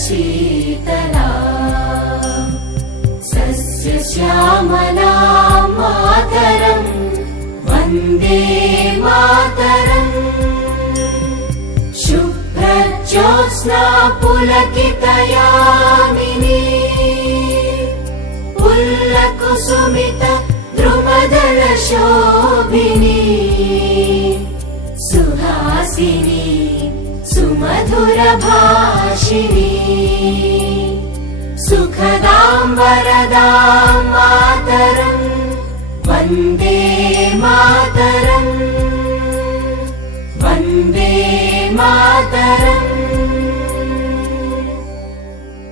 शीतला सस्यश्यामलां मातरं वन्दे मातरम् शुभ्रज्योत्स्ना पुलकितयामिनी पुल्लकुसुमित द्रुमदलशोभिनी सुहासिनी सुमधुरभाषिणी सुखदां वरदां मातरं वन्दे मातरम् वन्दे मातरम्।